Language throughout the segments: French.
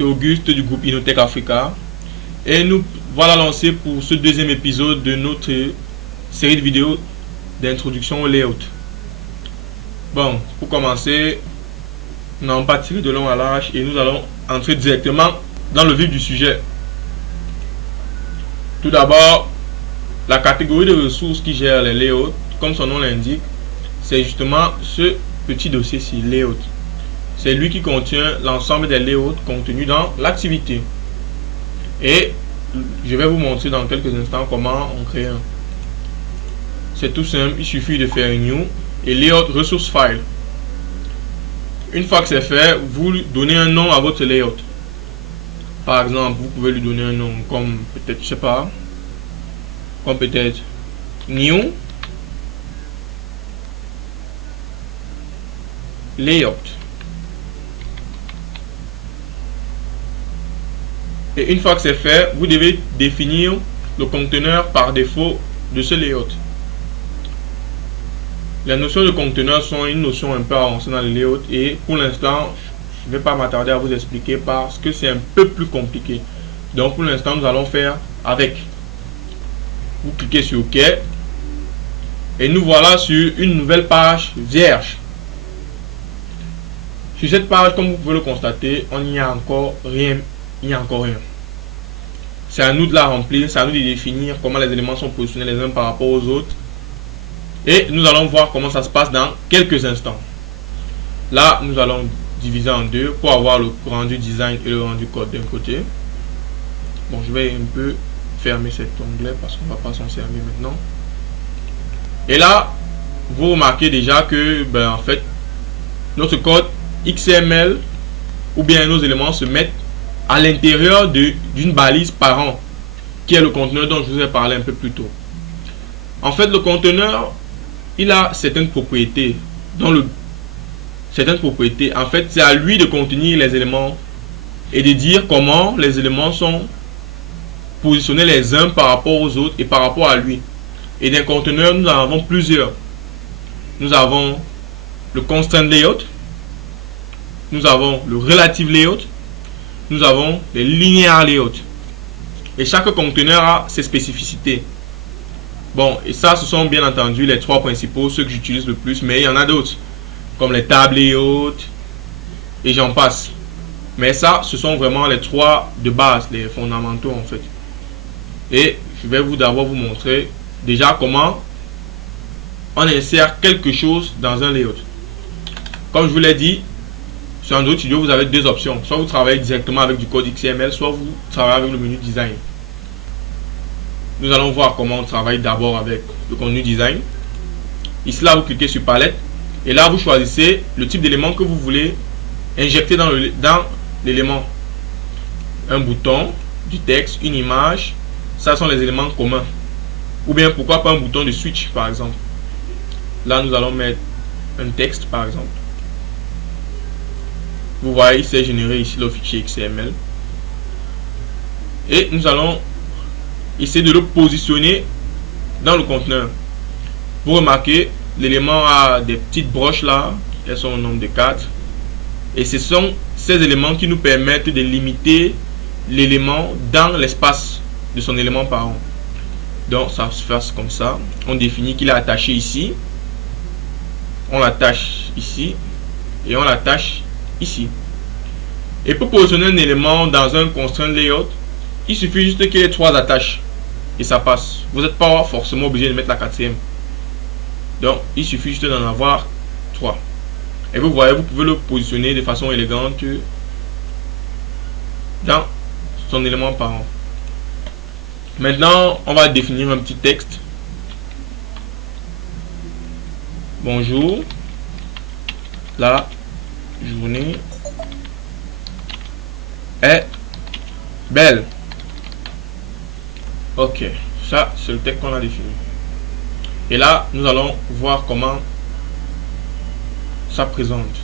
c'est Auguste du groupe Innotech Africa et nous voilà lancés pour ce deuxième épisode de notre série de vidéos d'introduction au layout. Bon, pour commencer, nous n'allons pas tirer de long à large et nous allons entrer directement dans le vif du sujet. Tout d'abord, la catégorie de ressources qui gère les layouts, comme son nom l'indique, c'est justement ce petit dossier-ci, layout. C'est lui qui contient l'ensemble des layouts contenus dans l'activité. Et je vais vous montrer dans quelques instants comment on crée un. C'est tout simple, il suffit de faire new et layout resource file. Une fois que c'est fait, vous donnez un nom à votre layout. Par exemple, vous pouvez lui donner un nom comme peut-être, je sais pas, comme peut-être new layout. Et une fois que c'est fait, vous devez définir le conteneur par défaut de ce layout. Les notions de conteneur sont une notion un peu avancée dans le layout et pour l'instant, je ne vais pas m'attarder à vous expliquer parce que c'est un peu plus compliqué. Donc pour l'instant, nous allons faire avec. Vous cliquez sur OK et nous voilà sur une nouvelle page vierge. Sur cette page, comme vous pouvez le constater, on n'y a encore rien. Il n'y a encore rien. C'est à nous de la remplir, c'est à nous de définir comment les éléments sont positionnés les uns par rapport aux autres. Et nous allons voir comment ça se passe dans quelques instants. Là, nous allons diviser en deux pour avoir le rendu design et le rendu code d'un côté. Bon, je vais un peu fermer cet onglet parce qu'on ne va pas s'en servir maintenant. Et là, vous remarquez déjà que, en fait, notre code XML ou bien nos éléments se mettent à l'intérieur d'une balise parent qui est le conteneur dont je vous ai parlé un peu plus tôt. En fait, le conteneur, il a certaines propriétés. En fait, c'est à lui de contenir les éléments et de dire comment les éléments sont positionnés les uns par rapport aux autres et par rapport à lui. Et d'un conteneur, nous en avons plusieurs. Nous avons le constant layout, nous avons le relative layout, nous avons les linéaires layout. Et chaque conteneur a ses spécificités. Bon, et ça, ce sont bien entendu les trois principaux, ceux que j'utilise le plus, mais il y en a d'autres, comme les table layout, et j'en passe. Mais ça, ce sont vraiment les trois de base, les fondamentaux en fait. Et je vais d'abord vous montrer déjà comment on insère quelque chose dans un layout. Comme je vous l'ai dit, sur Android Studio, vous avez deux options. Soit vous travaillez directement avec du code XML, soit vous travaillez avec le menu design. Nous allons voir comment on travaille d'abord avec le contenu design. Ici, là, vous cliquez sur palette. Et là, vous choisissez le type d'élément que vous voulez injecter dans l'élément. Un bouton, du texte, une image. Ça sont les éléments communs. Ou bien, pourquoi pas un bouton de switch, par exemple. Là, nous allons mettre un texte, par exemple. Vous voyez, il s'est généré ici le fichier XML. Et nous allons essayer de le positionner dans le conteneur. Vous remarquez, l'élément a des petites broches là. Elles sont au nombre de 4. Et ce sont ces éléments qui nous permettent de limiter l'élément dans l'espace de son élément parent. Donc, ça se fait comme ça. On définit qu'il est attaché ici. On l'attache ici. Et on l'attache ici. Et pour positionner un élément dans un constraint layout, il suffit juste qu'il y ait 3 attaches et ça passe. Vous n'êtes pas forcément obligé de mettre la 4e. Donc il suffit juste d'en avoir 3. Et vous voyez, vous pouvez le positionner de façon élégante dans son élément parent. Maintenant, on va définir un petit texte. Bonjour. La journée est belle. Ok, ça c'est le texte qu'on a défini. Et là, nous allons voir comment ça présente.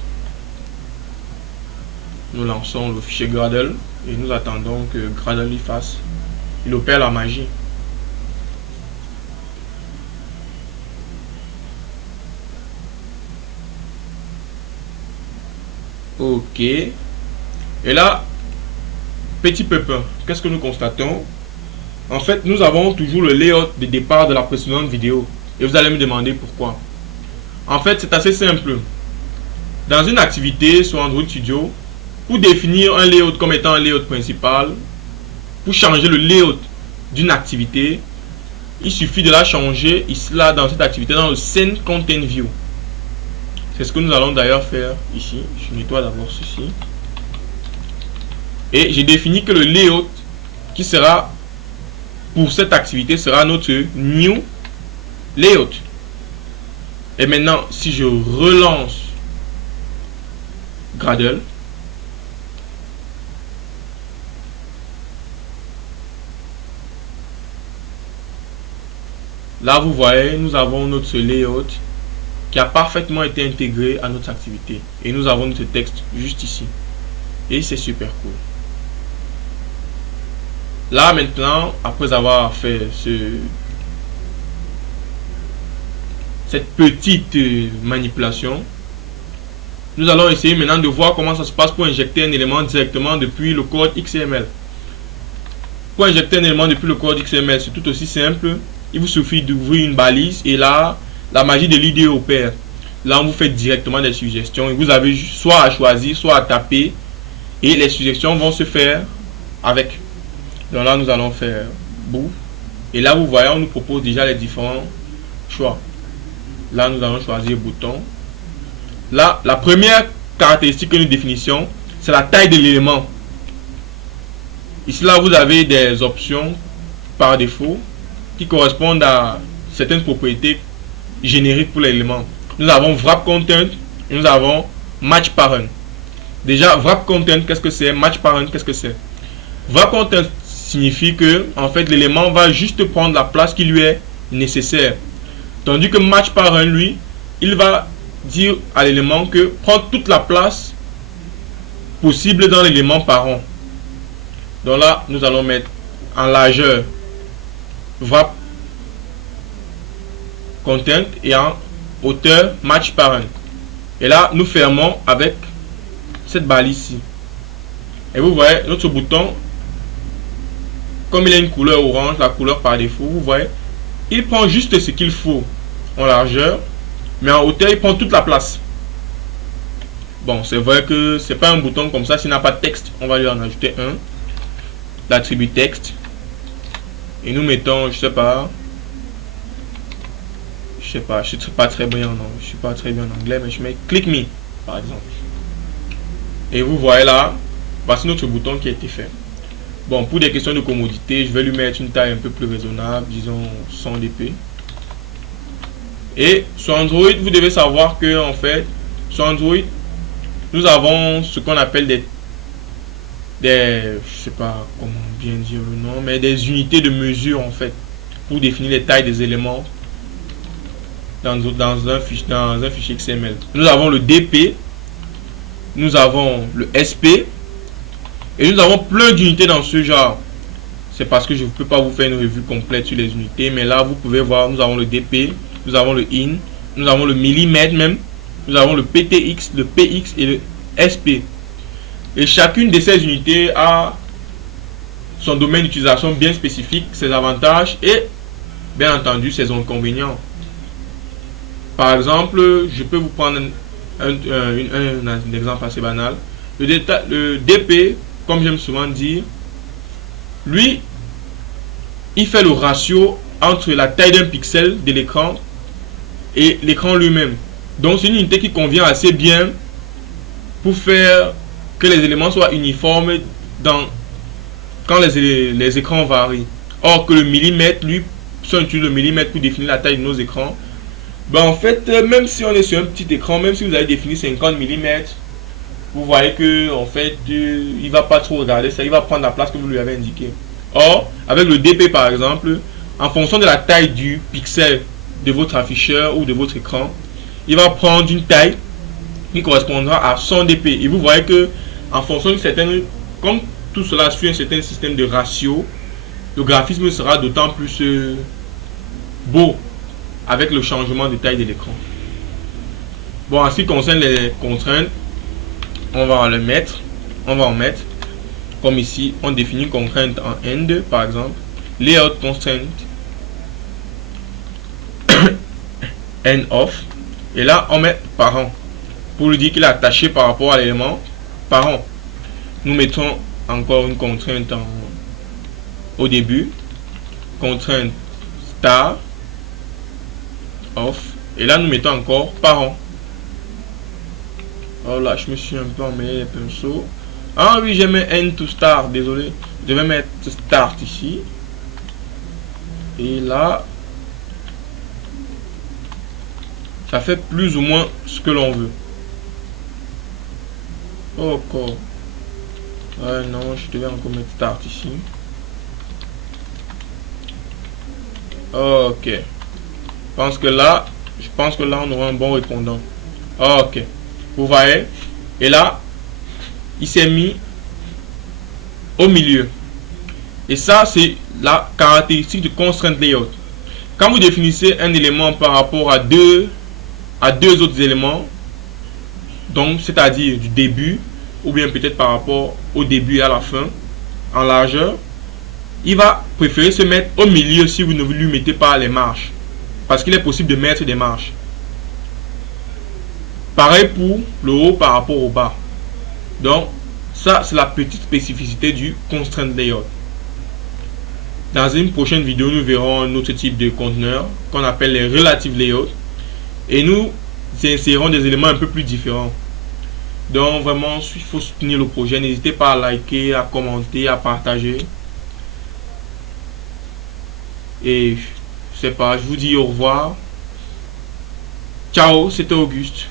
Nous lançons le fichier Gradle et nous attendons que Gradle y fasse. Il opère la magie. Ok. Et là, petit pépin, qu'est-ce que nous constatons? En fait, nous avons toujours le layout de départ de la précédente vidéo. Et vous allez me demander pourquoi. En fait, c'est assez simple. Dans une activité sur Android Studio, pour définir un layout comme étant un layout principal, pour changer le layout d'une activité, il suffit de la changer ici, là, dans cette activité, dans le Scene Content View. C'est ce que nous allons d'ailleurs faire ici. Je nettoie d'abord ceci. Et j'ai défini que le layout qui sera pour cette activité sera notre New Layout. Et maintenant, si je relance Gradle, là vous voyez, nous avons notre layout qui a parfaitement été intégré à notre activité. Et nous avons notre texte juste ici. Et c'est super cool. Là maintenant, après avoir fait cette petite manipulation, nous allons essayer maintenant de voir comment ça se passe pour injecter un élément directement depuis le code XML. Pour injecter un élément depuis le code XML, c'est tout aussi simple. Il vous suffit d'ouvrir une balise et là, la magie de l'idée opère. Là, on vous fait directement des suggestions et vous avez soit à choisir, soit à taper et les suggestions vont se faire avec. Donc là, nous allons faire bout. Et là, vous voyez, on nous propose déjà les différents choix. Là, nous allons choisir bouton. Là, la première caractéristique que nous définissons, c'est la taille de l'élément. Ici, là, vous avez des options par défaut qui correspondent à certaines propriétés génériques pour l'élément. Nous avons wrap content et nous avons match parent. Déjà, wrap content, qu'est-ce que c'est? Match parent, qu'est-ce que c'est? Wrap content signifie que en fait l'élément va juste prendre la place qui lui est nécessaire. Tandis que match parent, lui, il va dire à l'élément que prend toute la place possible dans l'élément parent. Donc là, nous allons mettre en largeur wrap content et en hauteur match parent. Et là, nous fermons avec cette balise ici. Et vous voyez, notre bouton, comme il a une couleur orange, la couleur par défaut, vous voyez, il prend juste ce qu'il faut en largeur, mais en hauteur, il prend toute la place. Bon, c'est vrai que c'est pas un bouton comme ça, s'il n'a pas de texte, on va lui en ajouter un. L'attribut texte. Et nous mettons, je sais pas, je suis pas très bien en anglais, mais je mets click me, par exemple. Et vous voyez là, voici notre bouton qui a été fait. Bon, pour des questions de commodité, je vais lui mettre une taille un peu plus raisonnable, disons 100 dp. Et sur Android, vous devez savoir que en fait, sur Android, nous avons ce qu'on appelle des je sais pas comment bien dire le nom, mais des unités de mesure en fait, pour définir les tailles des éléments dans un fichier XML. Nous avons le DP, nous avons le SP, et nous avons plein d'unités dans ce genre. C'est parce que je ne peux pas vous faire une revue complète sur les unités, mais là vous pouvez voir, nous avons le DP, nous avons le IN, nous avons le millimètre même, nous avons le PTX, le PX et le SP. Et chacune de ces unités a son domaine d'utilisation bien spécifique, ses avantages et bien entendu ses inconvénients. Par exemple, je peux vous prendre un exemple assez banal. Le DP, comme j'aime souvent dire, lui, il fait le ratio entre la taille d'un pixel de l'écran et l'écran lui-même. Donc c'est une unité qui convient assez bien pour faire que les éléments soient uniformes quand les écrans varient. Or que le millimètre, lui, si on utilise le millimètre pour définir la taille de nos écrans, ben en fait, même si on est sur un petit écran, même si vous avez défini 50 mm, vous voyez que en fait, il va pas trop regarder ça, il va prendre la place que vous lui avez indiqué. Or, avec le DP par exemple, en fonction de la taille du pixel de votre afficheur ou de votre écran, il va prendre une taille qui correspondra à 100 dp. Et vous voyez que en fonction de certaines, comme tout cela suit un certain système de ratio, le graphisme sera d'autant plus beau avec le changement de taille de l'écran. Bon, en ce qui concerne les contraintes, on va en mettre. Comme ici, on définit une contrainte en end, par exemple. Layout constraint end of. Et là, on met parent pour lui dire qu'il est attaché par rapport à l'élément parent. Nous mettons encore une contrainte au début. Contrainte star off. Et là, nous mettons encore parent. Oh là, je me suis un peu emmêlé les pinceaux. Ah oui, j'ai mis end to star, désolé. Je vais mettre start ici. Et là, ça fait plus ou moins ce que l'on veut. Encore. Ouais, non, je devais encore mettre start ici. Ok. Je pense que là, on aura un bon répondant. Ok. Vous voyez? Et là, il s'est mis au milieu. Et ça, c'est la caractéristique du constraint layout. Quand vous définissez un élément par rapport à deux autres éléments, donc c'est-à-dire du début, ou bien peut-être par rapport au début et à la fin, en largeur, il va préférer se mettre au milieu si vous ne lui mettez pas les marches. Parce qu'il est possible de mettre des marches. Pareil pour le haut par rapport au bas. Donc, ça, c'est la petite spécificité du constraint layout. Dans une prochaine vidéo, nous verrons un autre type de conteneur qu'on appelle les relative layouts. Et nous insérons des éléments un peu plus différents. Donc, vraiment, il faut soutenir le projet. N'hésitez pas à liker, à commenter, à partager. Et je sais pas, je vous dis au revoir. Ciao, c'était Auguste.